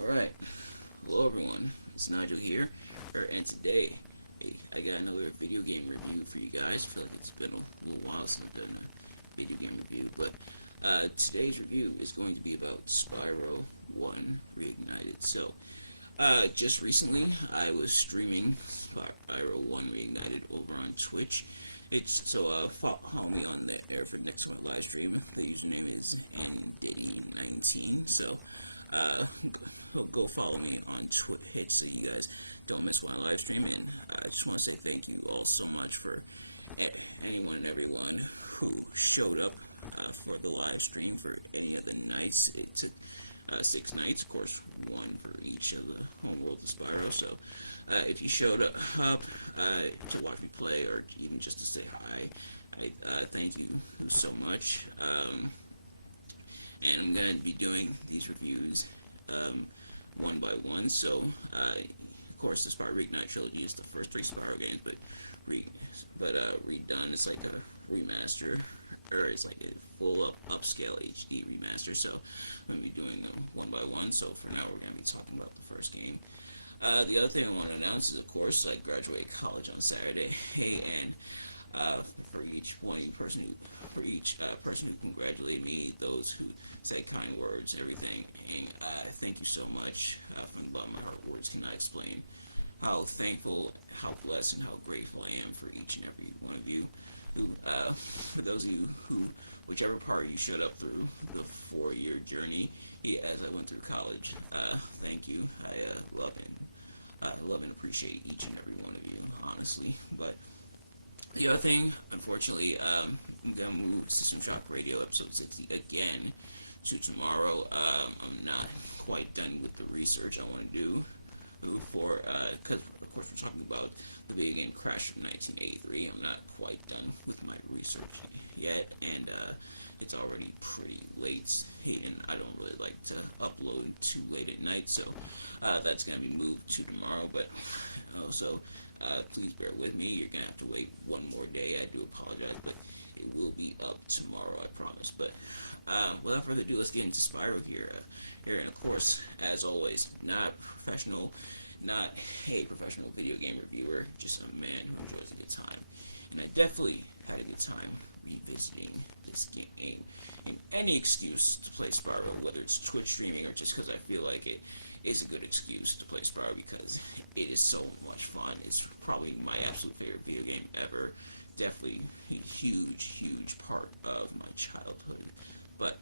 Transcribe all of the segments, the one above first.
Alright, hello everyone, it's Nigel here, and today, I got another video game review for you guys. I feel like it's been a little while since I've done a video game review, but today's review is going to be about Spyro 1 Reignited. So, just recently, I was streaming Spyro 1 Reignited over on Twitch. Follow me on there for the next time I live stream. The username is ndiddy19. So, go follow me on Twitch so you guys don't miss when I live stream. And I just want to say thank you all so much for anyone and everyone who showed up for the live stream for any of the nights. It took 6 nights, of course, one for each of the homeworlds of Spyro. So, if you showed up to watch me play or even just to say hi, I thank you so much. And I'm going to be doing these reviews one by one. So, of course, the Spyro Reignite Trilogy is the first 3 Spyro games, but redone. It's like a remaster, or it's like a full upscale HD remaster. So I'm going to be doing them one by one. So for now, we're going to be talking about the first game. The other thing I want to announce is, of course, I graduated college on Saturday. Hey, and for each person who congratulated me, those who said kind words, everything. And thank you so much from the bottom of my heart. Words cannot explain how thankful, how blessed, and how grateful I am for each and every one of you. Who, for those of you who, whichever part you showed up through the 4-year journey as I went through college, thank you. I love and appreciate each and every one of you, honestly. But the other thing, unfortunately, I'm gonna move System Shock Radio episode 60 again to tomorrow. I'm not quite done with the research I want to do for, because of course we're talking about the video game Crash of 1983. I'm not quite done with my research yet, and it's already pretty late, and I don't really like to upload too late at night, so that's gonna be moved to tomorrow. But also, please bear with me. You're gonna have to wait one more day. I do apologize, but it will be up tomorrow, I promise. But without further ado, let's get into Spyro here. And of course, as always, not a professional video game reviewer, just a man who enjoys a good time. And I definitely had a good time revisiting this game. And any excuse to play Spyro, whether it's Twitch streaming or just because I feel like it is a good excuse to play Spyro because it is so much fun. It's probably my absolute favorite video game ever. Definitely a huge part of my childhood. But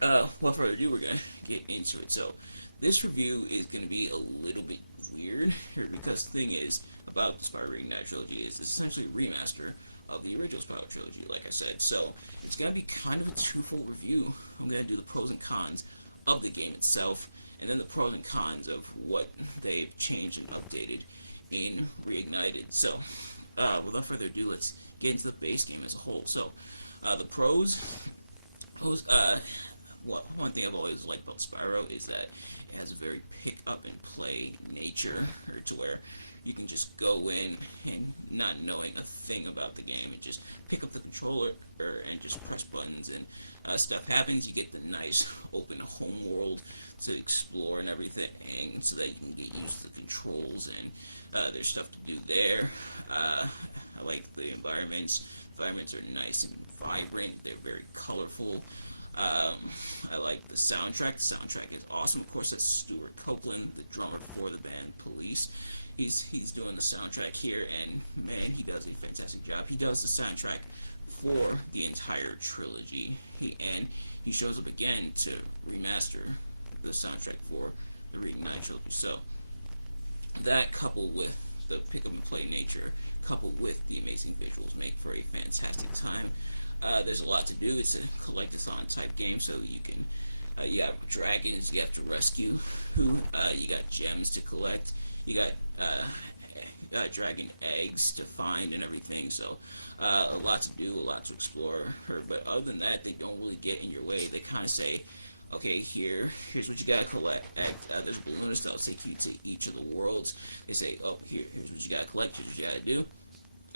without further ado, we're gonna get into it. So, this review is gonna be a little bit weird because the thing is about the Spyro Reignite trilogy is it's essentially a remaster of the original Spyro trilogy, like I said. So, it's gonna be kind of a twofold review. I'm gonna do the pros and cons of the game itself, and then the pros and cons of what they've changed and updated in Reignited. So, without further ado, let's get into the base game as a whole. So, the pros. One thing I've always liked about Spyro is that it has a very pick up and play nature, or to where you can just go in and not knowing a thing about the game and just pick up the controller and just press buttons and stuff happens. You get the nice open home world to explore and everything, and so that you can get used to the controls, and there's stuff to do there. I like the environments. Environments are nice and vibrant. They're very colorful. I like the soundtrack. The soundtrack is awesome. Of course, that's Stuart Copeland, the drummer for the band Police. He's doing the soundtrack here, and man, he does a fantastic job. He does the soundtrack for the entire trilogy. He shows up again to remaster the soundtrack for the Reignite trilogy. So that, coupled with the pick up and play nature, coupled with the amazing visuals, make for a fantastic time. There's a lot to do. It's a collectathon type game, so you got dragons you have to rescue. You got gems to collect. You got dragon eggs to find and everything. So a lot to do, a lot to explore. But other than that, they don't really get in your way. They kind of say, okay, here's what you gotta collect. There's a balloonist that'll take you to each of the worlds. They say, oh, here's what you gotta collect. Here's what you gotta do.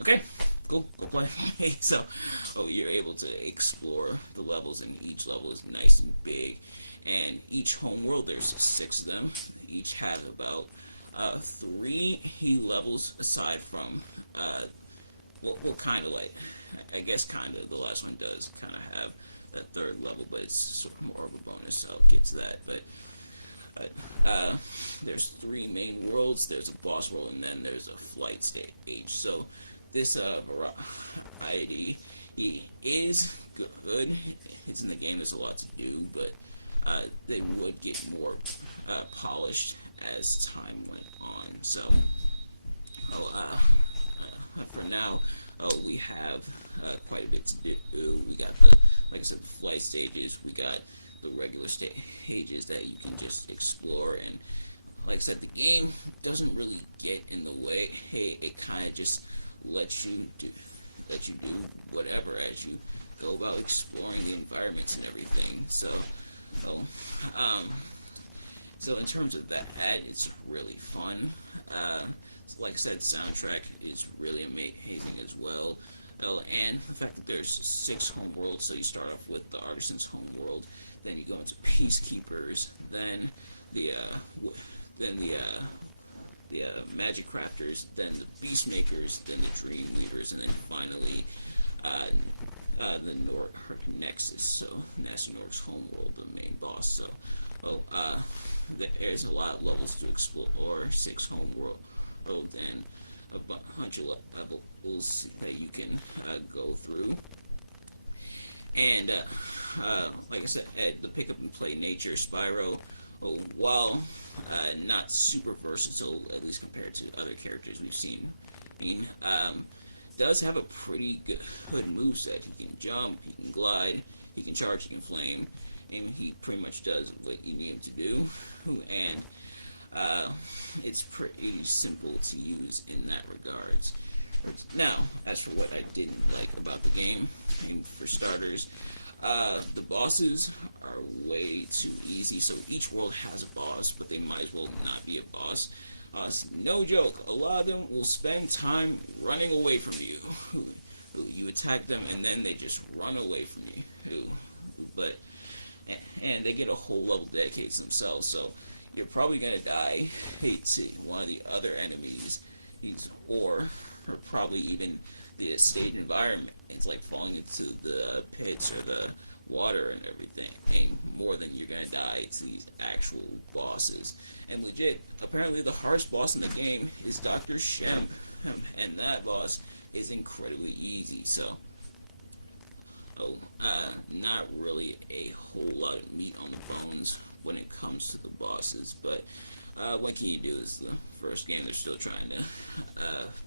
Okay, go play. So, you're able to explore the levels, and each level is nice and big, and each home world, there's 6 of them. Each have about 3 levels aside from well, kind of like, I guess kind of the last one does kind of have that 3rd level, but it's sort of more of a bonus, so I'll get to that. But there's 3 main worlds. There's a boss world, and then there's a flight stage. So this variety is good. It's in the game. There's a lot to do, but they would get more polished as time went on. So, for now, we have quite a bit to do. We got like I said, the flight stages. We got the regular stages that you can just explore, and like I said, the game doesn't really get in the way. Hey, it kind of just lets you do whatever as you go about exploring the environments and everything. So, oh, so in terms of that, it's really fun. Like I said, soundtrack is really amazing as well. Oh, and the fact that there's 6 home worlds, so you start off with the Artisan's home world, then you go into Peacekeepers, then the Magic Crafters, then the Beastmakers, then the Dreamweavers, and then finally the Nork Nexus, so Nasty Nork's home world, the main boss. So, there's a lot of levels to explore, 6 home world, and a bunch of levels that you can go through. And like I said, the pick up and play nature, Spyro, while not super versatile, at least compared to other characters we've seen, does have a pretty good moveset. He can jump, he can glide, he can charge, he can flame, and he pretty much does what you need him to do. And it's pretty simple to use in that regards. Now, as for what I didn't like about the game, and for starters, the bosses are way too easy. So each world has a boss, but they might as well not be a boss. No joke, a lot of them will spend time running away from you. You attack them and then they just run away from you. And they get a whole level dedicated to themselves, so you're probably gonna die to one of the other enemies, or probably even the stage environment. It's like falling into the pits or the water and everything, more than you're gonna die to these actual bosses. And legit, apparently the hardest boss in the game is Dr. Shem, and that boss is incredibly easy. So, not really a whole lot of meat on the bones when it comes to the bosses, but what can you do? Is the first game. They're still trying to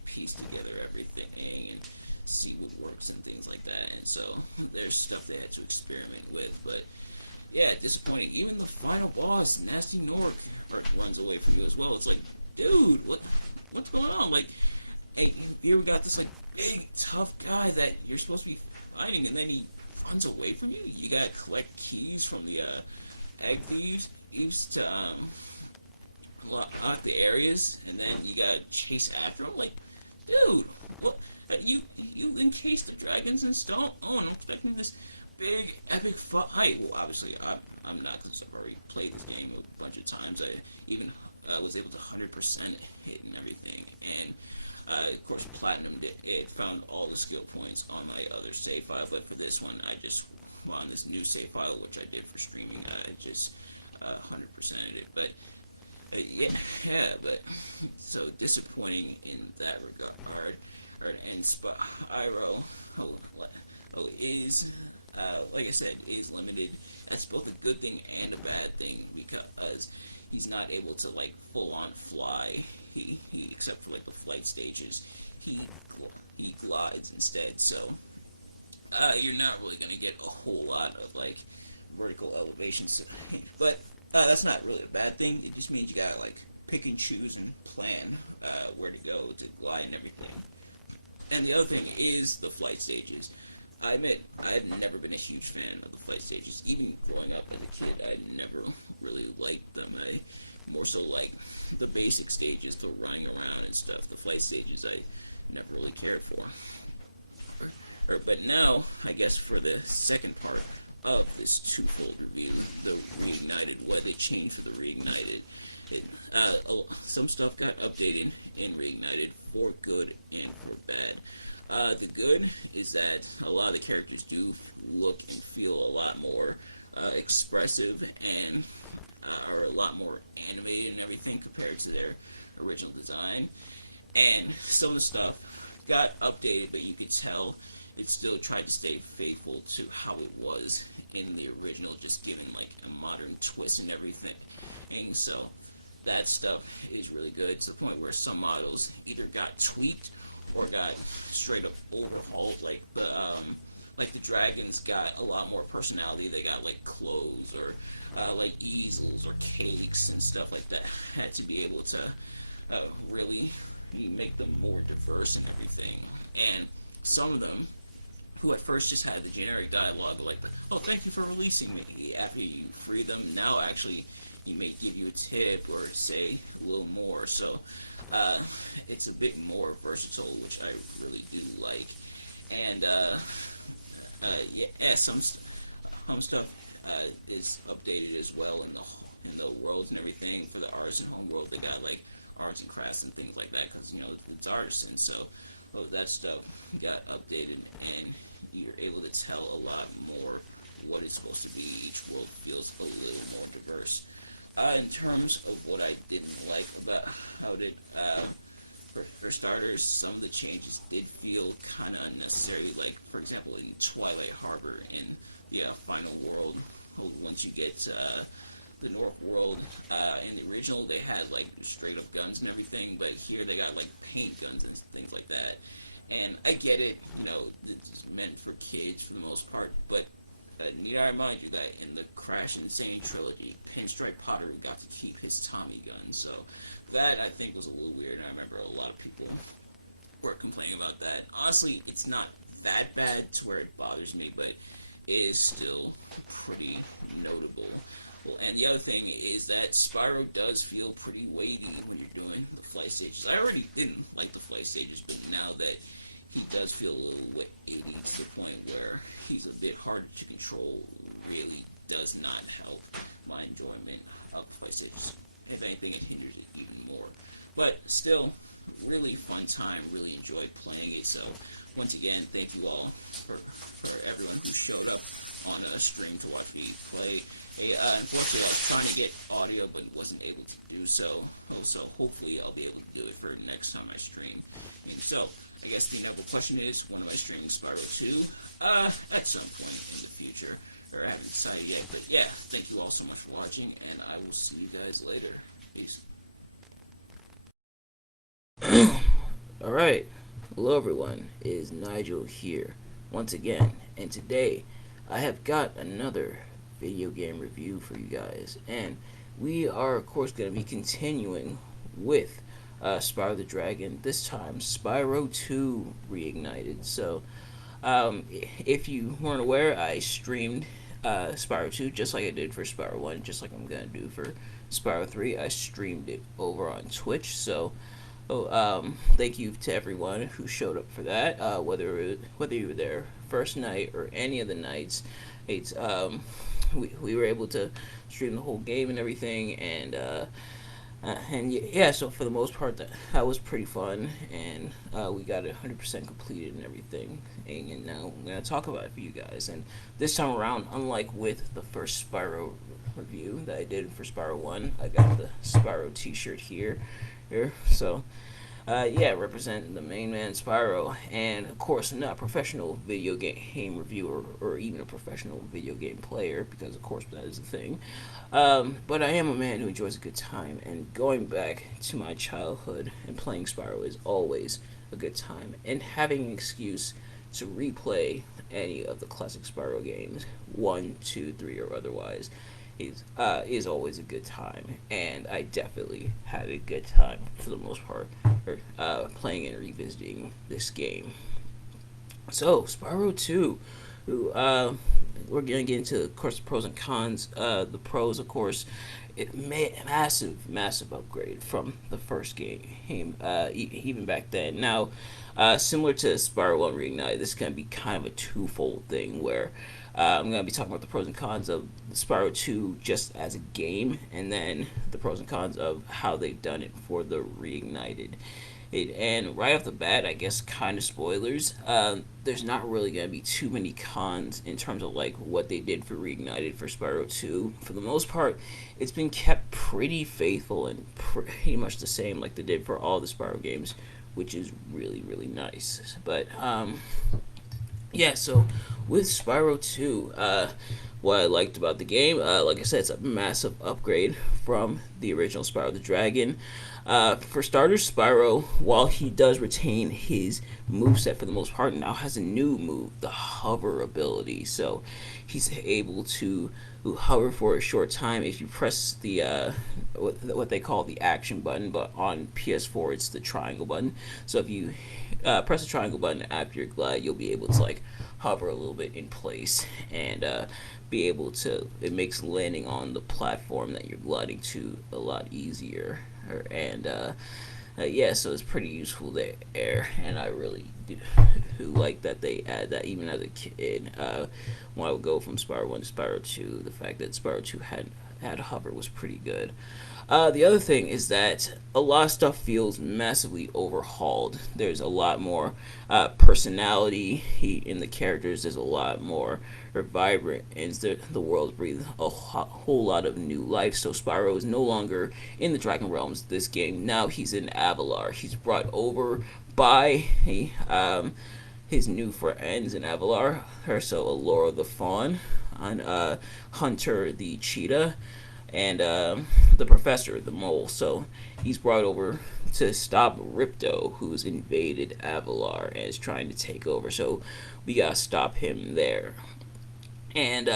piece together everything and see what works and things like that, and so there's stuff they had to experiment with. But yeah, disappointing. Even the final boss, Nasty Nork, runs away from you as well. It's like, dude, what's going on? Like, hey, here we got this like big tough guy that you're supposed to be fighting, and then he runs away from you. You gotta collect keys from the egg thieves to lock the areas, and then you gotta chase after him. Like, dude, what? You encased the dragons in stone? Oh, and I'm expecting this big epic fight. Well, obviously I'm not, because I've already played this game a bunch of times. I even was able to 100% hit and everything, and of course platinum it found all the skill points on my other save file. But for this one, I just on this new save file, which I did for streaming, I just 100%ed it. But yeah, but so disappointing in that regard. And Spyro is, like I said, is limited. That's both a good thing and a bad thing, because he's not able to like full on fly. He except for like the flight stages, he glides instead. So you're not really gonna get a whole lot of like vertical elevations. But that's not really a bad thing. It just means you gotta like pick and choose and plan where to go to glide and everything. And the other thing is the flight stages. I admit, I've never been a huge fan of the flight stages. Even growing up as a kid, I never really liked them. I more so like the basic stages, the running around and stuff. The flight stages I never really cared for. But now, I guess for the second part of this twofold review, the Reignited, what they changed for the Reignited. Some stuff got updated in Reignited for good and for bad. The good is that a lot of the characters do look and feel a lot more expressive and are a lot more animated and everything compared to their original design. And some of the stuff got updated, but you could tell it still tried to stay faithful to how it was in the original, just given like a modern twist and everything. And so that stuff is really good to the point where some models either got tweaked or got straight up overhauled. Like the dragons got a lot more personality. They got like clothes or like easels or cakes and stuff like that. Had to be able to really make them more diverse and everything. And some of them who at first just had the generic dialogue like, "Oh, thank you for releasing me." After you free them, now actually he may give you a tip or say a little more. So it's a bit more versatile, which I really do like. And yeah, some stuff is updated as well in the worlds and everything. For the arts and home world, they got like arts and crafts and things like that because it's artisans. So that stuff got updated, and you're able to tell a lot more what it's supposed to be. Each world feels a little more diverse. In terms of what I didn't like about how it for starters, some of the changes did feel kind of unnecessary. Like, for example, in Twilight Harbor, in the final world, once you get to the North world, in the original, they had like straight up guns and everything, but here they got like paint guns and things like that. And I get it, it's meant for kids for the most part, but need I remind you that in the Crash Insane trilogy, Pinstripe Potter got to keep his Tommy gun. So that I think was a little weird, and I remember a lot of people were complaining about that. Honestly, it's not that bad to where it bothers me, but it is still pretty notable. Well, and the other thing is that Spyro does feel pretty wavy when you're doing the flight stages. I already didn't like the flight stages, but now that he does feel a little wavy to the point where he's a bit harder to control, really does not help my enjoyment of the flight stages. If anything, it hinders it even more. But still, really fun time. Really enjoyed playing it. So once again, thank you all for everyone who showed up on a stream to watch me play. Unfortunately, I was trying to get audio but wasn't able to do so. So hopefully I'll be able to do it for next time I stream. And so I guess the inevitable question is, when am I streaming Spyro 2? At some point in the future. Or I haven't decided yet. But yeah, thank you all so much for watching, and I will see you guys later. Peace. Alright, hello everyone, it is Nigel here once again, and today I have got another video game review for you guys, and we are of course going to be continuing with Spyro the Dragon, this time Spyro 2 Reignited. So if you weren't aware, I streamed Spyro 2 just like I did for Spyro 1, just like I'm going to do for Spyro 3. I streamed it over on Twitch, so thank you to everyone who showed up for that. Whether you were there first night or any of the nights, we were able to stream the whole game and everything, and yeah. So for the most part, that was pretty fun, and we got it 100% completed and everything. And now I'm gonna talk about it for you guys. And this time around, unlike with the first Spyro review that I did for Spyro 1, I got the Spyro T-shirt here. So yeah, representing the main man Spyro, and of course I'm not a professional video game reviewer or even a professional video game player, because of course that is a thing, but I am a man who enjoys a good time, and going back to my childhood and playing Spyro is always a good time, and having an excuse to replay any of the classic Spyro games, 1, 2, 3, or otherwise, is always a good time, and I definitely had a good time for the most part, playing and revisiting this game. So Spyro 2, we're gonna get into, of course, the pros and cons. The pros, of course, massive upgrade from the first game, even back then. Now, similar to Spyro 1 Reignited, this is gonna be kind of a twofold thing where I'm going to be talking about the pros and cons of Spyro 2 just as a game, and then the pros and cons of how they've done it for the Reignited. And right off the bat, I guess kind of spoilers. There's not really gonna be too many cons in terms of like what they did for Reignited for Spyro 2. For the most part, it's been kept pretty faithful and pretty much the same like they did for all the Spyro games, which is really nice. But yeah, so with Spyro 2, what I liked about the game, like I said, it's a massive upgrade from the original Spyro the Dragon. For starters, Spyro, while he does retain his moveset for the most part, now has a new move, the hover ability. So he's able to hover for a short time if you press the what they call the action button, but on PS4 it's the triangle button. So if you press the triangle button after your glide, you'll be able to like hover a little bit in place and be able to. It makes landing on the platform that you're gliding to a lot easier. And yeah, so it's pretty useful there, and I really do like that they add that. Even as a kid, when I would go from Spyro 1 to Spyro 2, the fact that Spyro 2 had hover was pretty good. The other thing is that a lot of stuff feels massively overhauled. There's a lot more personality in the characters. There's a lot more vibrant, and the world breathes a whole lot of new life. So Spyro is no longer in the Dragon Realms this game. Now he's in Avalar. He's brought over by his new friends in Avalar. So Alora the Fawn, and Hunter the Cheetah, and the Professor, the Mole. So he's brought over to stop Ripto, who's invaded Avalar and is trying to take over. So we gotta stop him there. And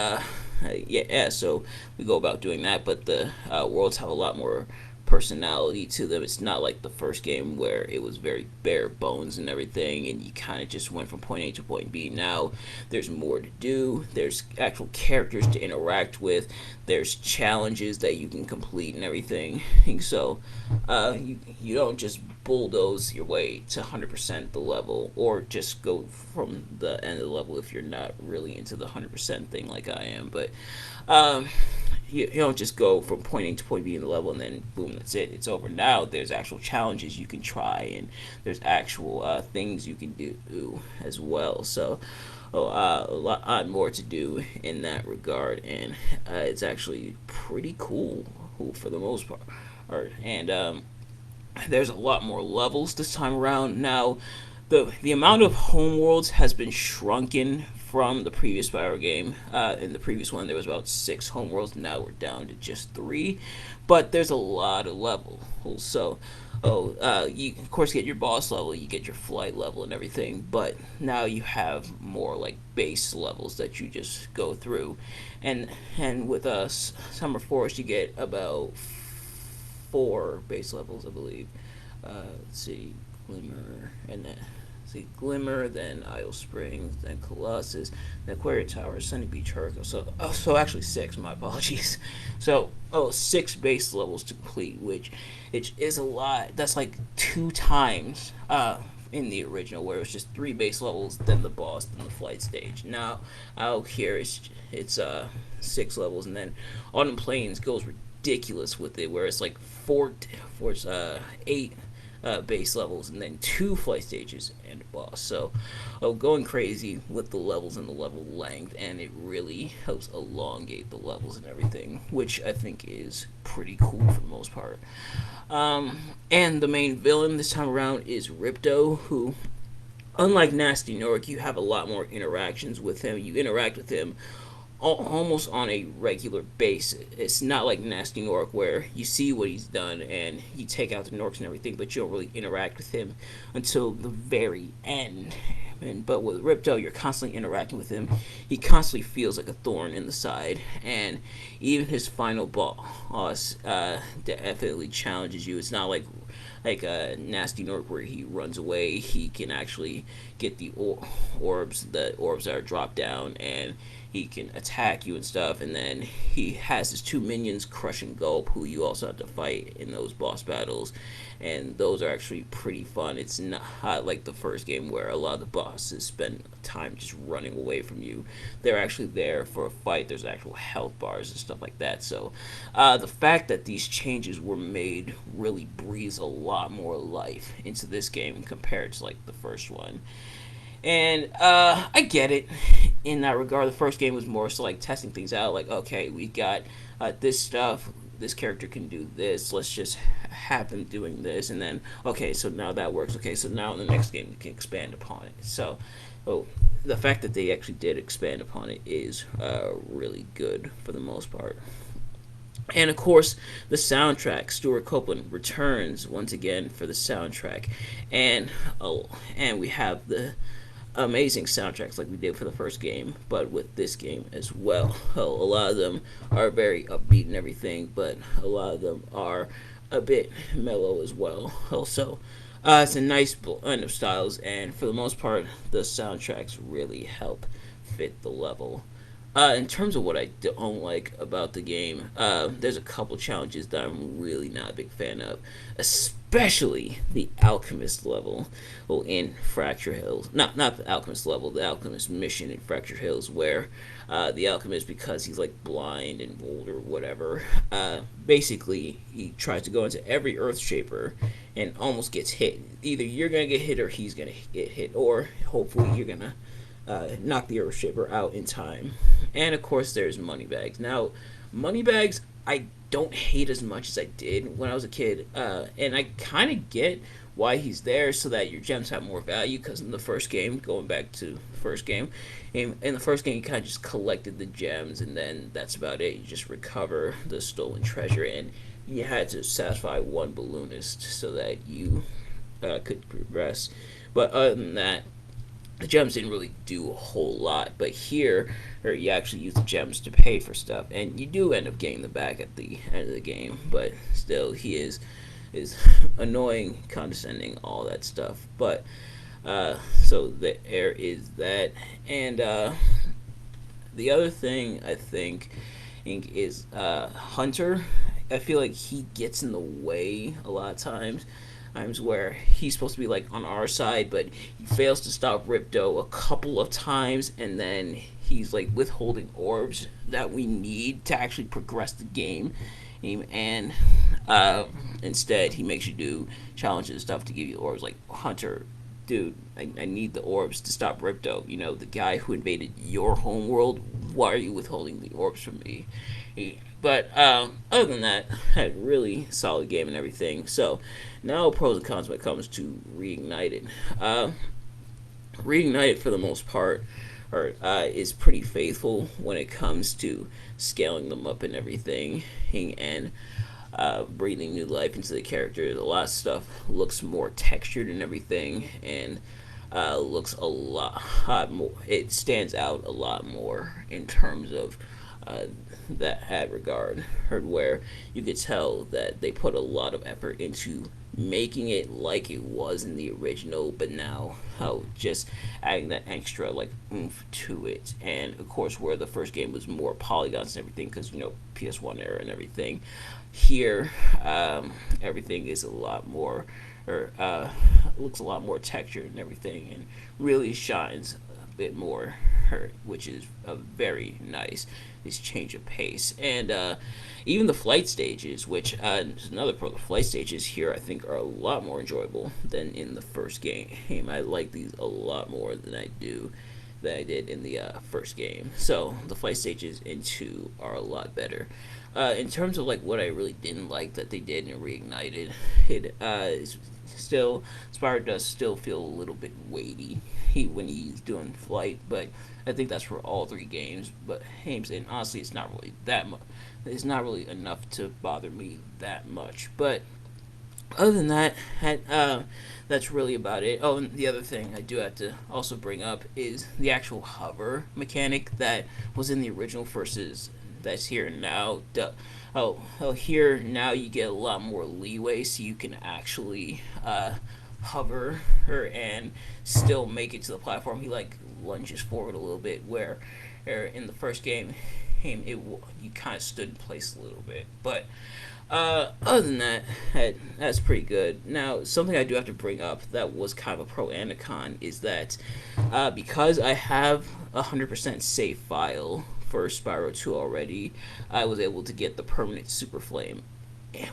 yeah, so we go about doing that. But the worlds have a lot more personality to them. It's not like the first game where it was very bare bones and everything, and you kind of just went from point A to point B. Now there's more to do. There's actual characters to interact with. There's challenges that you can complete and everything. So you don't just bulldoze your way to 100% the level, or just go from the end of the level if you're not really into the 100% thing like I am. But you don't just go from point A to point B in the level and then boom, that's it. It's over. Now there's actual challenges you can try, and there's actual things you can do as well. So a lot more to do in that regard, and it's actually pretty cool for the most part. And there's a lot more levels this time around. Now the amount of homeworlds has been shrunken from the previous Spyro game. In the previous one, there was about 6 homeworlds. Now we're down to just 3, but there's a lot of levels. So, you of course get your boss level, you get your flight level and everything, but now you have more like base levels that you just go through, and with Summer Forest, you get about 4 base levels, I believe. Let's see, Glimmer, and then Glimmer, then Isle Springs, then Colossus, then Aquaria Tower, Sunny Beach, Hurricane. So actually 6. My apologies. So 6 base levels to complete, which is a lot. That's like 2 times in the original, where it was just 3 base levels, then the boss, then the flight stage. Now out here it's 6 levels, and then Autumn Plains goes ridiculous with it, where it's like 8 base levels, and then 2 flight stages and a boss. So going crazy with the levels and the level length, and it really helps elongate the levels and everything, which I think is pretty cool for the most part. And the main villain this time around is Ripto, who, unlike Nasty Nork, you have a lot more interactions with him. You interact with him almost on a regular basis. It's not like Nasty Nork, where you see what he's done and you take out the Norks and everything, but you don't really interact with him until the very end. But with Ripto, you're constantly interacting with him. He constantly feels like a thorn in the side, and even his final boss definitely challenges you. It's not like a Nasty Nork where he runs away. He can actually get the orbs that are dropped down, and he can attack you and stuff, and then he has his two minions, Crush and Gulp, who you also have to fight in those boss battles, and those are actually pretty fun. It's not like the first game where a lot of the bosses spend time just running away from you. They're actually there for a fight. There's actual health bars and stuff like that. So the fact that these changes were made really breathes a lot more life into this game compared to like the first one. And I get it in that regard. The first game was more so like testing things out. Like, okay, we got this stuff. This character can do this. Let's just have them doing this, and then okay, so now that works. Okay, so now in the next game we can expand upon it. So, oh, the fact that they actually did expand upon it is really good for the most part. And of course, the soundtrack. Stuart Copeland returns once again for the soundtrack, and and we have the amazing soundtracks like we did for the first game, but with this game as well. A lot of them are very upbeat and everything, but a lot of them are a bit mellow as well. Also, it's a nice blend of styles, and for the most part, the soundtracks really help fit the level. In terms of what I don't like about the game, there's a couple challenges that I'm really not a big fan of, especially the Alchemist level, well, in Fracture Hills. Not the Alchemist level, the Alchemist mission in Fracture Hills, where the Alchemist, because he's like blind and old or whatever, basically he tries to go into every Earth Shaper and almost gets hit. Either you're gonna get hit or he's gonna get hit, or hopefully you're gonna knock the Earthshaper out in time. And of course, there's Moneybags. Now, Moneybags, I don't hate as much as I did when I was a kid, and I kind of get why he's there so that your gems have more value. Because in the first game, going back to the first game, in the first game, you kind of just collected the gems, and then that's about it. You just recover the stolen treasure, and you had to satisfy one balloonist so that you could progress. But other than that, the gems didn't really do a whole lot, but here, or you actually use the gems to pay for stuff, and you do end up getting them back at the end of the game. But still, he is annoying, condescending, all that stuff. But so there is that, and the other thing I think is Hunter. I feel like he gets in the way a lot of times where he's supposed to be like on our side, but he fails to stop Ripto a couple of times, and then he's like withholding orbs that we need to actually progress the game. And instead, he makes you do challenges and stuff to give you orbs. Like, Hunter, dude, I need the orbs to stop Ripto. You know, the guy who invaded your home world. Why are you withholding the orbs from me? But other than that, had a really solid game and everything. So now pros and cons when it comes to Reignited. Reignited for the most part is pretty faithful when it comes to scaling them up and everything, and breathing new life into the characters. A lot of stuff looks more textured and everything, and looks a lot more. It stands out a lot more in terms of that regard, where you could tell that they put a lot of effort into making it like it was in the original, but now just adding that extra like oomph to it. And of course, where the first game was more polygons and everything, because PS1 era and everything, here everything is a lot more, or looks a lot more textured and everything, and really shines a bit more, which is a very nice this change of pace. And even the flight stages, which is another pro, the flight stages here I think are a lot more enjoyable than in the first game. I like these a lot more than I did in the first game. So the flight stages in 2 are a lot better. In terms of like what I really didn't like that they did in Reignited, it is still, Spyro does still feel a little bit weighty when he's doing flight, but I think that's for all 3 games. But and honestly, it's not really that much. It's not really enough to bother me that much. But other than that, that's really about it. Oh, and the other thing I do have to also bring up is the actual hover mechanic that was in the original versus that's here now. Here now you get a lot more leeway, so you can actually hover and still make it to the platform. He like lunges forward a little bit, where in the first game, you kind of stood in place a little bit. But other than that, that's pretty good. Now, something I do have to bring up that was kind of a pro and a con is that because I have 100% save file for Spyro 2 already, I was able to get the permanent Super Flame.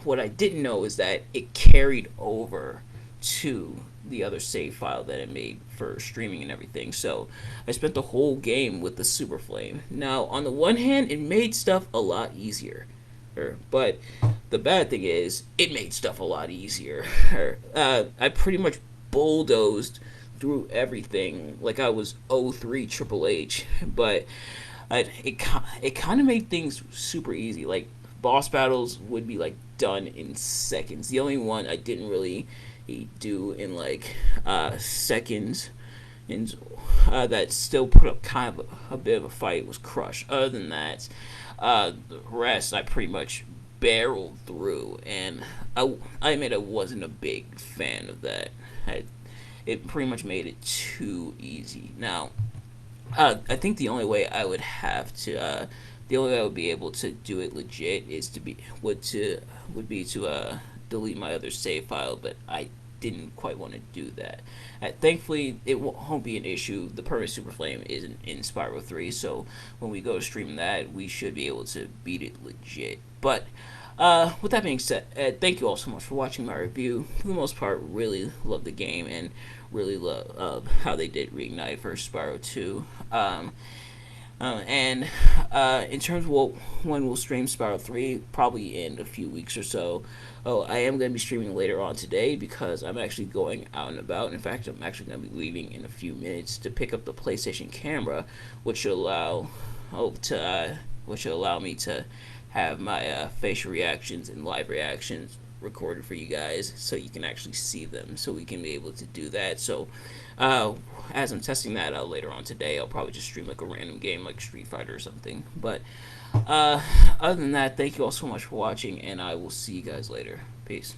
What I didn't know is that it carried over to the other save file that I made for streaming and everything. So I spent the whole game with the Super Flame. Now, on the one hand, it made stuff a lot easier. But the bad thing is, it made stuff a lot easier. I pretty much bulldozed through everything like I was '03 Triple H, but it kind of made things super easy. Like boss battles would be like done in seconds. The only one I didn't really do in like seconds and that still put up kind of a bit of a fight was Crush. Other than that, the rest I pretty much barreled through, and I admit I wasn't a big fan of that. It pretty much made it too easy. Now, I think the only way I would be able to do it legit is would be to delete my other save file, but I didn't quite want to do that. Thankfully, it won't be an issue. The permanent Super Flame is in Spyro 3, so when we go to stream that, we should be able to beat it legit. But with that being said, thank you all so much for watching my review. For the most part, really love the game and really love how they did Reignite for Spyro 2. And in terms of when we'll stream Spyro 3, probably in a few weeks or so. Oh, I am going to be streaming later on today because I'm actually going out and about. In fact, I'm actually going to be leaving in a few minutes to pick up the PlayStation camera, which should allow me to have my facial reactions and live reactions recorded for you guys so you can actually see them, so we can be able to do that. So as I'm testing that out later on today, I'll probably just stream like a random game like Street Fighter or something. But other than that, thank you all so much for watching, and I will see you guys later. Peace.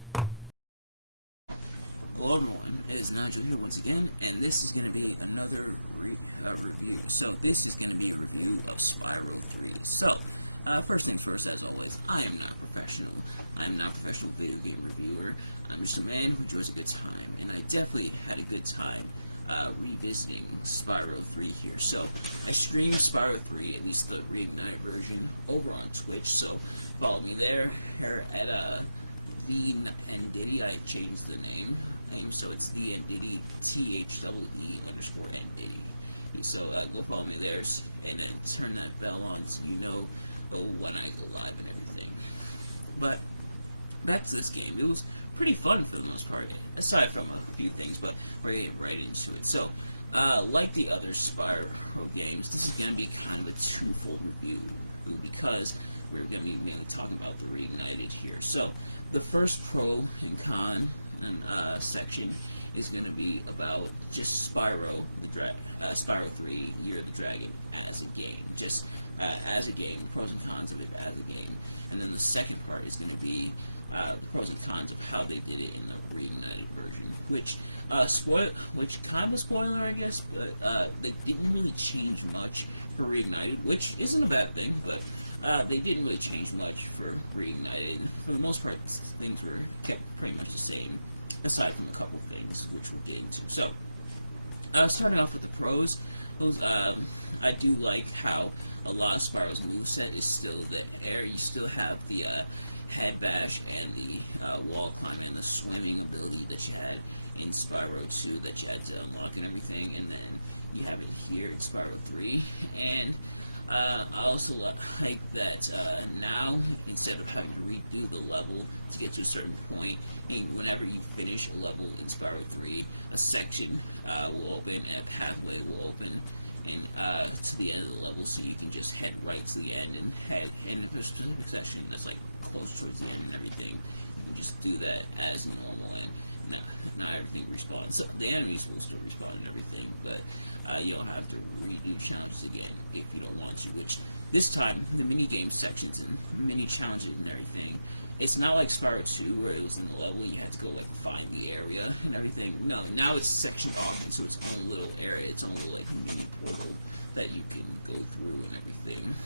Hello everyone, it is Nigel here once again, and this is going to be another review. So this is going to be a review of Spyro 3. So first things first, as always, I am not a professional. I am not a professional video game reviewer. I'm just a man who enjoys a good time, and I definitely had a good time revisiting Spyro 3 here. So I streamed Spyro 3, at least the Reignite version, over on Twitch, so follow me there. Here at the Ndiddy, I changed the name, so it's the Ndiddy, THEE_Ndiddy. So go follow me there, and then turn that bell on so you know when I go live and everything. But back to this game, it was pretty fun for the most part, aside from a few things, but we're going to get right into it. So, like the other Spyro games, this is going to be kind of a twofold review, because we're going to be mainly talking about the Reignited here. So, the first pro and con section is going to be about just Spyro, Spyro 3, Year of the Dragon as a game, just as a game, the pros and cons of it as a game. And then the second part is going to be the pros and cons of how they did it in the Reignited version, which kind of a spoiler, I guess, but they didn't really change much for Reignited, which isn't a bad thing, but they didn't really change much for Reignited. For the most part, things were kept pretty much the same, aside from a couple things, which we'll get into. So, starting off with the pros, I do like how a lot of Spyro's moveset is still there. You still have the head bash and the wall climb and the swimming ability that you had in Spyro 2 that you had to unlock and everything, and then you have it here in Spyro 3. And I also like that now, instead of having to redo the level to get to a certain point, and whenever you finish a level in Spyro 3, a section will open and a pathway will open to the end of the level, so you can just head right to the end and if there's a specific section that's like close towards the end and everything, you can just do that as normal, and not everything respawns. So the enemies will still respawn and everything, but you don't have to redo challenges again if you don't want to, which this time the mini game sections and mini challenges and everything it's not like Spyro 2 where it was in the level you had to go like find the area and everything. No, now it's sectioned off into its own little area, its own little like mini portal that you can go through and everything,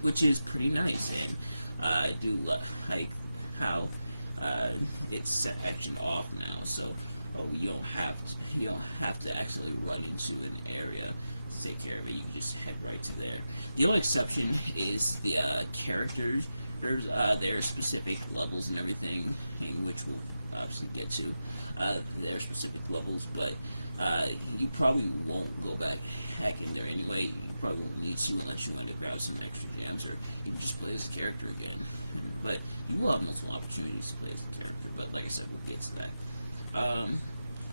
which is pretty nice. And I do like how it's sectioned off now, so you don't have to actually run into an area to take care of it. You can just head right to there. The only exception is the characters. There's their specific levels and everything, which we'll obviously get to their specific levels, but you probably won't go back in there anyway. You probably won't need to unless you want to grab some extra gems, or you can just play as a character again. But you will have multiple opportunities to play as a character, but like I said, we'll get to that.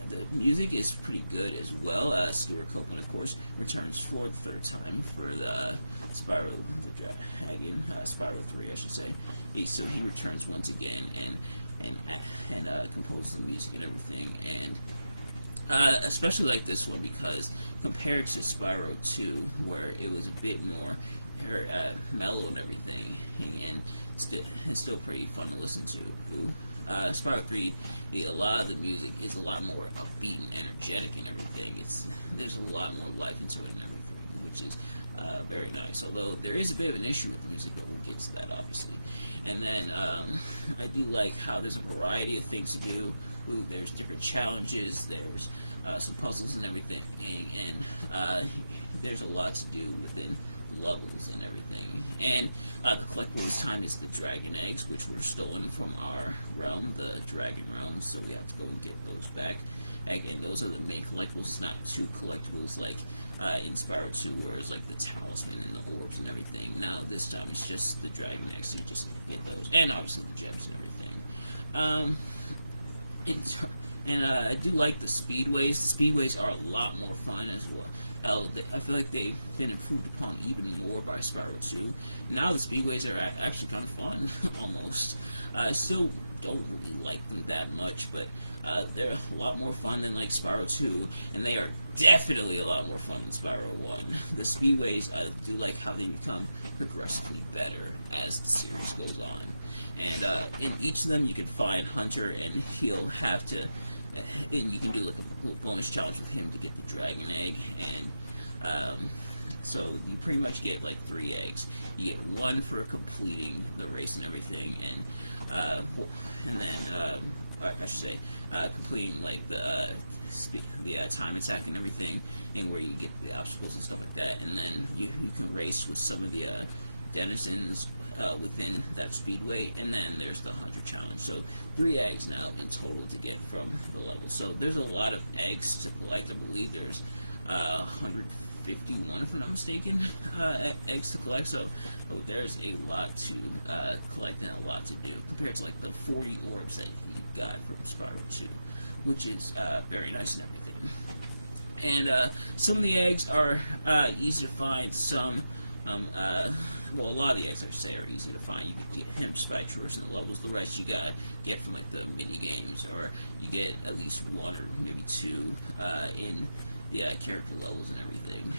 The music is pretty good as well. Stuart Copeland, of course, returns for the third time for the Spyro the Dragon, Spyro 3, I should say. So he returns once again and composes the music and everything. And especially like this one, because compared to Spyro 2, where it was a bit more mellow and everything, and it's still pretty fun to listen to. Spyro 3, a lot of the music is a lot more upbeat and energetic and everything. There's a lot more life into it and everything, which is very nice. Although there is a bit of an issue with the music, but we'll get to that obviously. And then I do like how there's a variety of things to do. There's different challenges. There's some puzzles and everything, and there's a lot to do within levels and everything. And the collectible this time is the dragon eggs, which were stolen from our realm, the dragon realm, so we have to go and get those back. And those are the main collectibles. It's not two collectibles like in Spyro 2, where it's like the talisman and the orbs and everything. Now this time it's just the dragon eggs, so you just get those, and obviously the gems and everything. And I do like the speedways. The speedways are a lot more fun as well. I feel like they've been improved upon even more by Spyro 2. Now the speedways are actually kind of fun, almost. I still don't really like them that much, but they're a lot more fun than like Spyro 2, and they are definitely a lot more fun than Spyro 1. The speedways, I do like how they become progressively better as the series goes on. And in each of them you can find Hunter, and he'll have to, and you can do like a bonus challenge with him to get the dragon egg. And so you pretty much get like 3 eggs. You get 1 for completing the race and everything, and then I should say completing like the time attack and everything, and where you get the obstacles and stuff like that. And then you can race with some of the denizens within that speedway, and then there's the Hunter challenge. So 3 eggs now in total to get from the level. So there's a lot of eggs to collect. I believe there's 151, if I'm not mistaken, eggs to collect. So there's a lot to collect and a lot to do compared to like the 40 orbs that you got from Spyro 2, which is very nice and everything. And some of the eggs are easy to find. Some well, a lot of the eggs, I should say, are easy to find. You can get him just by traversing the levels. The rest you gotta get from like the mini games, or you get at least 1 or maybe 2 in the character levels and everything.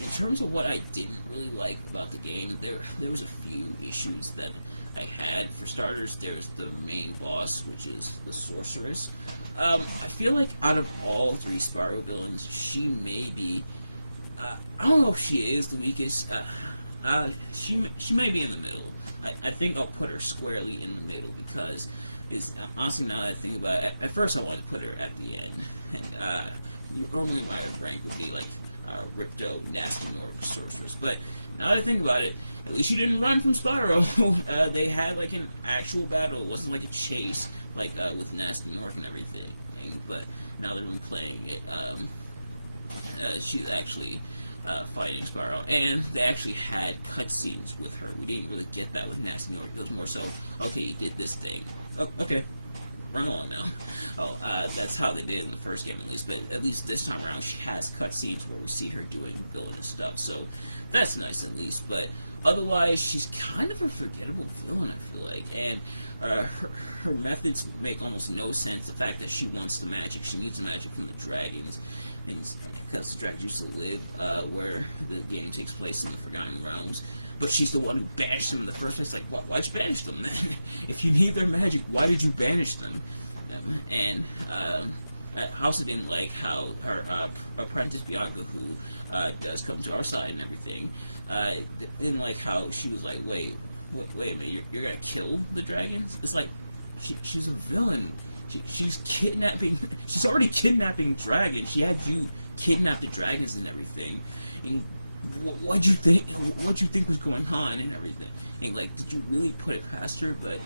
In terms of what I didn't really like about the game, there was a few issues that I had. For starters, there's the main boss, which is the sorceress. I feel like out of all 3 Spyro villains, she may be, I don't know if she is the weakest. She may be in the middle. I think I'll put her squarely in the middle, because honestly, now that I think about it, at first I wanted to put her at the end, and normally my rank would be like Ripto, Nasty Nork, Sorceress. But now that I think about it, at least she didn't run from Spyro. They had like an actual battle. It wasn't like a chase like with Nasty Nork and everything. But now that we're playing it, she's actually fighting Spyro, and they actually had cutscenes with her. We didn't really get that with Nasty Nork. It was more so, okay, you did this thing. Oh, okay, run along now. That's how they did in the first game, at least. But at least this time around, she has cutscenes where we see her doing villainous stuff. So that's nice, at least. But otherwise, she's kind of a forgettable villain, I feel like. And her methods make almost no sense. The fact that she wants the magic, she needs the magic from the dragons, and because the dragons used to live where the game takes place in the Forgotten Realms. but she's the one who banished them in the first place. Like, why'd you banish them then? If you need their magic, why did you banish them? And I also didn't like how her apprentice Bianca, who does come to our side and everything, didn't like how she was like, wait a minute, you're gonna kill the dragons? It's like, she's a villain. She's kidnapping. She's already kidnapping dragons. She had you kidnap the dragons and everything. And what'd you think? What'd you think was going on and everything? And like, did you really put it past her? But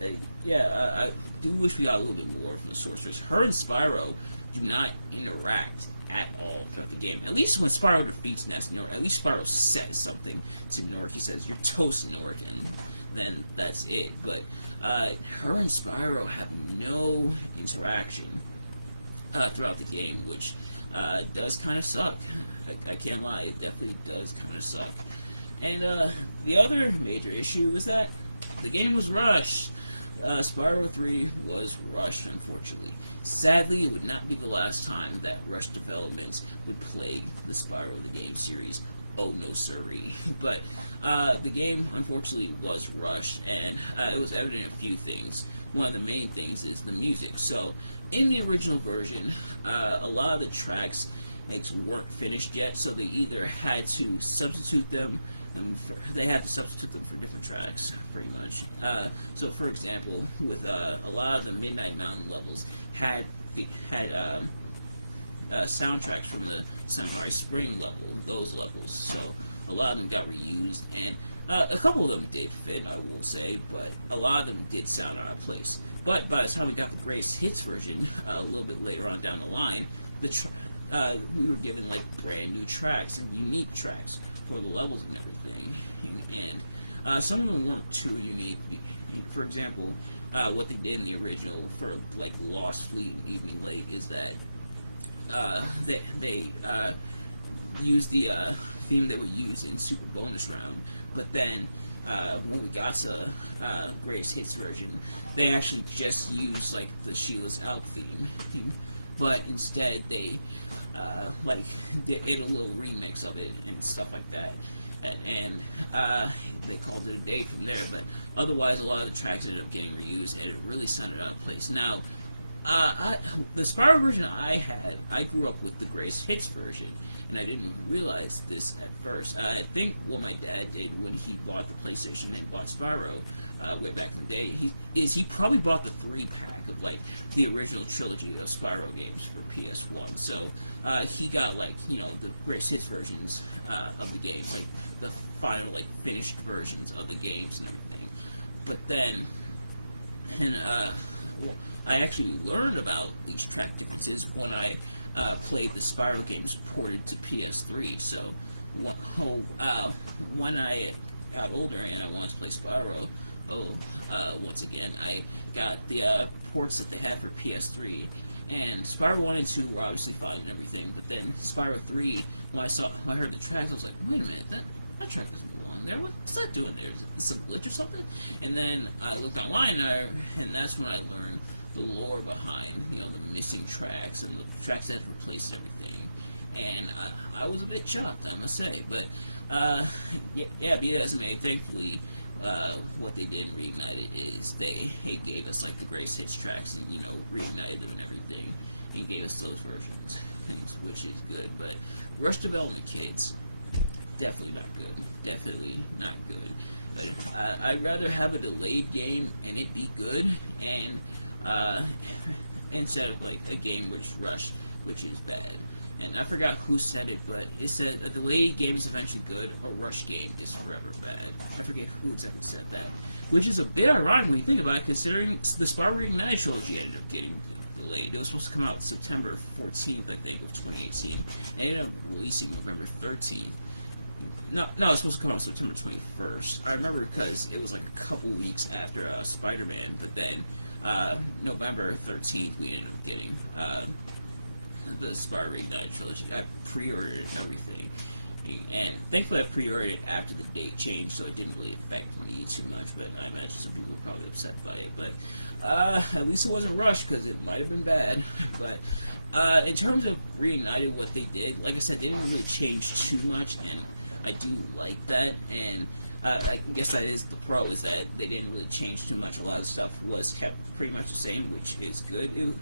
I do wish we got a little bit more from the sorceress. Her and Spyro do not interact at all throughout the game. At least when Spyro defeats Ness Nork, at least Spyro says something to Nork. He says, "You're toast, Nork," and then that's it. But her and Spyro have no interaction throughout the game, which does kind of suck. I can't lie, it definitely does kind of suck. And the other major issue is that the game was rushed. Spyro 3 was rushed, unfortunately. Sadly, it would not be the last time that rushed developments would plague the Spyro the Game series. Oh no siree. But the game, unfortunately, was rushed, and it was evident in a few things. One of the main things is the music. So, in the original version, a lot of the tracks weren't finished yet, so they either had to substitute them, for different tracks, pretty much. So, for example, with a lot of the Midnight Mountain levels had soundtracks from the Samurai Spring level, those levels. So a lot of them got reused, and a couple of them did fit, I will say, but a lot of them did sound out of place. But by the time we got the greatest hits version, a little bit later on down the line, we were given like brand new tracks and unique tracks for the levels and everything, and some of them weren't too unique. For example, what they did in the original for like Lost Fleet and Evening Lake is that they used the theme they would use in Super Bonus Round, but then when we got to Greatest Hits version, they actually just used like the Sheila's Alp theme, but instead they did a little remix of it and stuff like that, and they called it a day from there. But otherwise, a lot of the tracks ended up getting reused, and it really sounded out of place. Now, the Spyro version I grew up with the Greatest Hits version, and I didn't realize this at first. I think what my dad did when he bought the PlayStation and bought Spyro way back in the day, he probably bought the 3-pack of like the original trilogy of Spyro games for PS1. So he got the Greatest Hits versions of the games, like the final finished versions of the games and everything. But then, I actually learned about these track differences when I played the Spyro games ported to PS3. So when I got older and I wanted to play Spyro, once again, I got the ports that they had for PS3. And Spyro 1 and 2 were obviously fine and everything, but then Spyro 3, when I heard the tracks, I was like, wait a minute, that track doesn't belong there. What's that doing there? Is it some glitch or something? And then I looked online, and that's when I learned the lore behind, the missing tracks and the tracks that had replaced everything. And I was a bit shocked, I must say. But, BSMA, thankfully, what they did in Reignited is they gave us, the Greatest Hits tracks and, reignited them and everything, and gave us those versions, which is good. But Rush Development Kids, definitely not good. Definitely not good. But I'd rather have a delayed game and it be good, and instead of a game which rushed, which is bad. And I forgot who said it, but it said a delayed game is eventually good, a rushed game is forever bad. I forget who exactly said that, which is a bit ironic when you think about it, considering the Spyro Reignited trilogy ended up getting delayed. It was supposed to come out September 14th, I think, of 2018. It ended up releasing November 13th. No, it was supposed to come out September 21st. I remember because it was a couple weeks after Spider-Man, but then November 13th we ended up getting the Spyro Reignited trilogy. I pre-ordered it and everything, and thankfully I pre-ordered it after the date changed, so it didn't really affect me too much, but I imagine some people were probably upset by it. But at least it wasn't rushed, because it might have been bad. But in terms of Reignited, what they did, like I said, they didn't really change too much, and I do like that. And I guess that is the pro, is that they didn't really change too much. A lot of stuff was kept pretty much the same, which is good.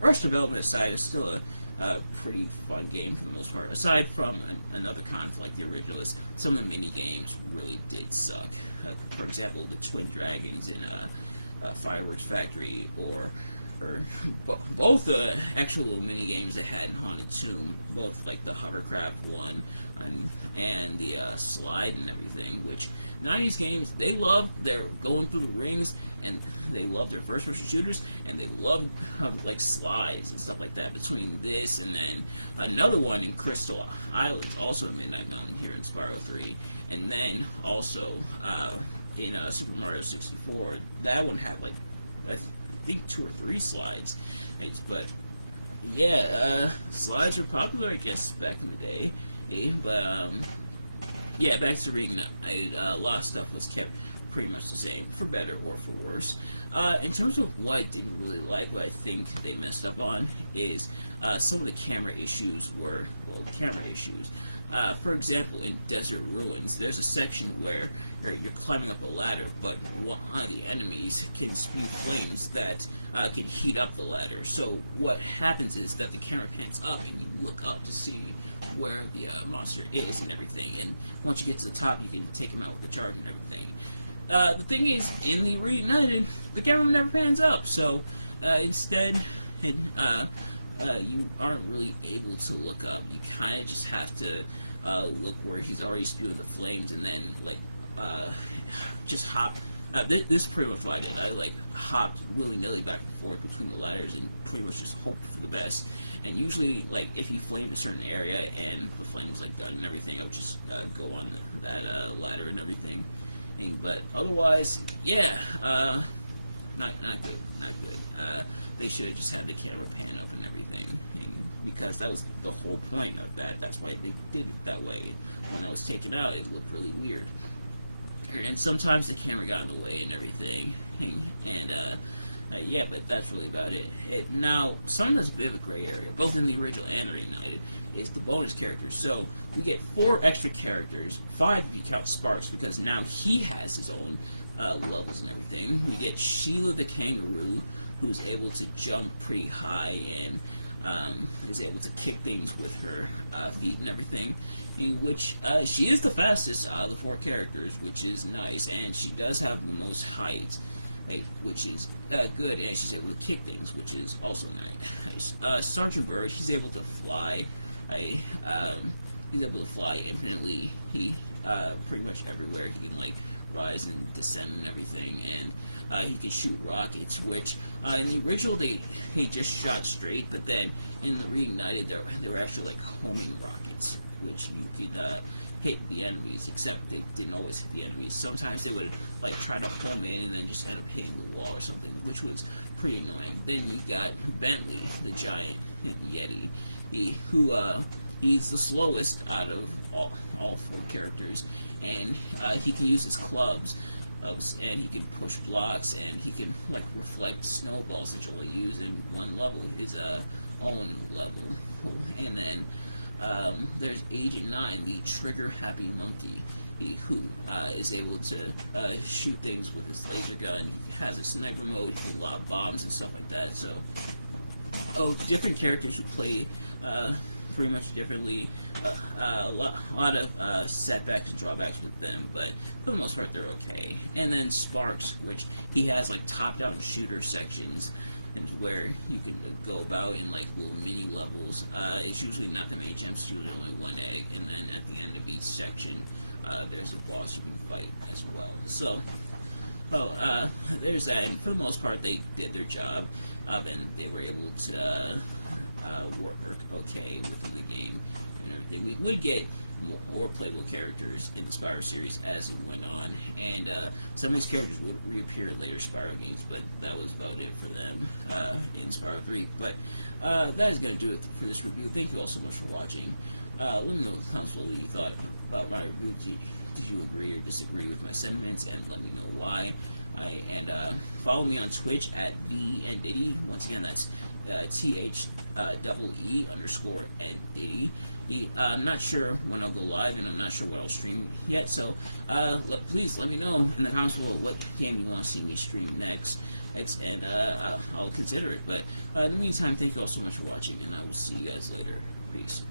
Rush development aside, is still a pretty fun game for the most part. Aside from another con like the original, some of the mini games really did suck. For example, the Twin Dragons in Fireworks Factory, or both the actual little mini games they had in Haunted Tomb, both like the hovercraft one and the slide and everything. Which 90s games, they love their going through the rings, and they love their first-person shooters, and they love like slides and stuff like that. Between this and then another one in Crystal Islands, also in Midnight Mountain here in Spyro 3, and then also in Super Mario 64, that one had like I think 2 or 3 slides, but yeah, slides were popular, I guess, back in the day. But yeah, back to Reignited, a lot of stuff was kept pretty much the same, for better or for worse. In terms of what I didn't really like, what I think they messed up on, is some of the camera issues were, well, camera issues. For example, in Desert Ruins, there's a section where you're climbing up a ladder, but one of the enemies can spew flames that can heat up the ladder. So what happens is that the camera pans up, and you look up to see where the monster is and everything. And once you get to the top, you can take him out with the charge and everything. The thing is, in the Reignited, the camera never pans up, so instead, you aren't really able to look up. You kind of just have to look where he's already spewing the flames, and then like just hop. This is pretty much what I did. I like hopped willy-nilly back and forth between the ladders and pretty much just hoped for the best. And usually, like, if you flamed a certain area and the flame was like done and everything, I would just go on that ladder and everything. But otherwise, yeah, not good. They should have just had the camera pan up and everything, because that was the whole point of that. That's why they did it that way. When I was taken out, it looked really weird. And sometimes the camera got in the way and everything, and yeah, but that's really about it. Now, something that's a bit of a gray area, both in the original and the Reignited, is the bonus characters. So we get 4 extra characters, 5 if you count Sparks, because now he has his own levels and everything. We get Sheila the kangaroo, who's able to jump pretty high and is able to kick things with her feet and everything, in which she is the fastest out of the 4 characters, which is nice, and she does have the most height, which is good, and she's able to kick things, which is also nice. Sergeant Bird, he's able to fly. He's able to fly infinitely. He pretty much everywhere. He can like rise and descend and everything, and he can shoot rockets, which in the original he just shot straight, but then in the Reignited they were actually like homing rockets, which you could hit the enemies, except they didn't always hit the enemies. Sometimes they would like try to home in and then just end up hitting the wall or something, which was pretty annoying. Then you got Bentley, the giant Yeti, he's the slowest out of all 4 characters, and he can use his clubs, and he can push blocks, and he can like reflect snowballs that you only use in one level, his own level. And then there's Agent 9, the trigger-happy monkey, who is able to shoot things with his laser gun. He has a sniper mode, he can lob bombs and stuff like that. So, different characters who play pretty much differently. A lot of setbacks and drawbacks with them, but for the most part they're okay. And then Sparks, which he has like top-down shooter sections, and where you can go about in like little mini levels. It's usually not that many gems, it's usually only 1 egg, and then at the end of each section there's a boss you can fight as well. So there's that, and for the most part they did their job, and they were able to work okay within the game and everything. We would get more playable characters in the Spyro series as it went on, and some of these characters would reappear in later Spyro games, but that was about it for them in Spyro 3. But that is going to do it for this review. Thank you all so much for watching. Let me know in the comments what you thought about my review. Did you agree or disagree with my sentiments, and let me know why. And follow me on Twitch at @BNDiddy. Once again, that's THEE_ND. I'm not sure when I'll go live, and I'm not sure what I'll stream yet. So please let me know in the comments below what game you want to see me stream next, and I'll consider it. But in the meantime, thank you all so much for watching, and I will see you guys later. Peace.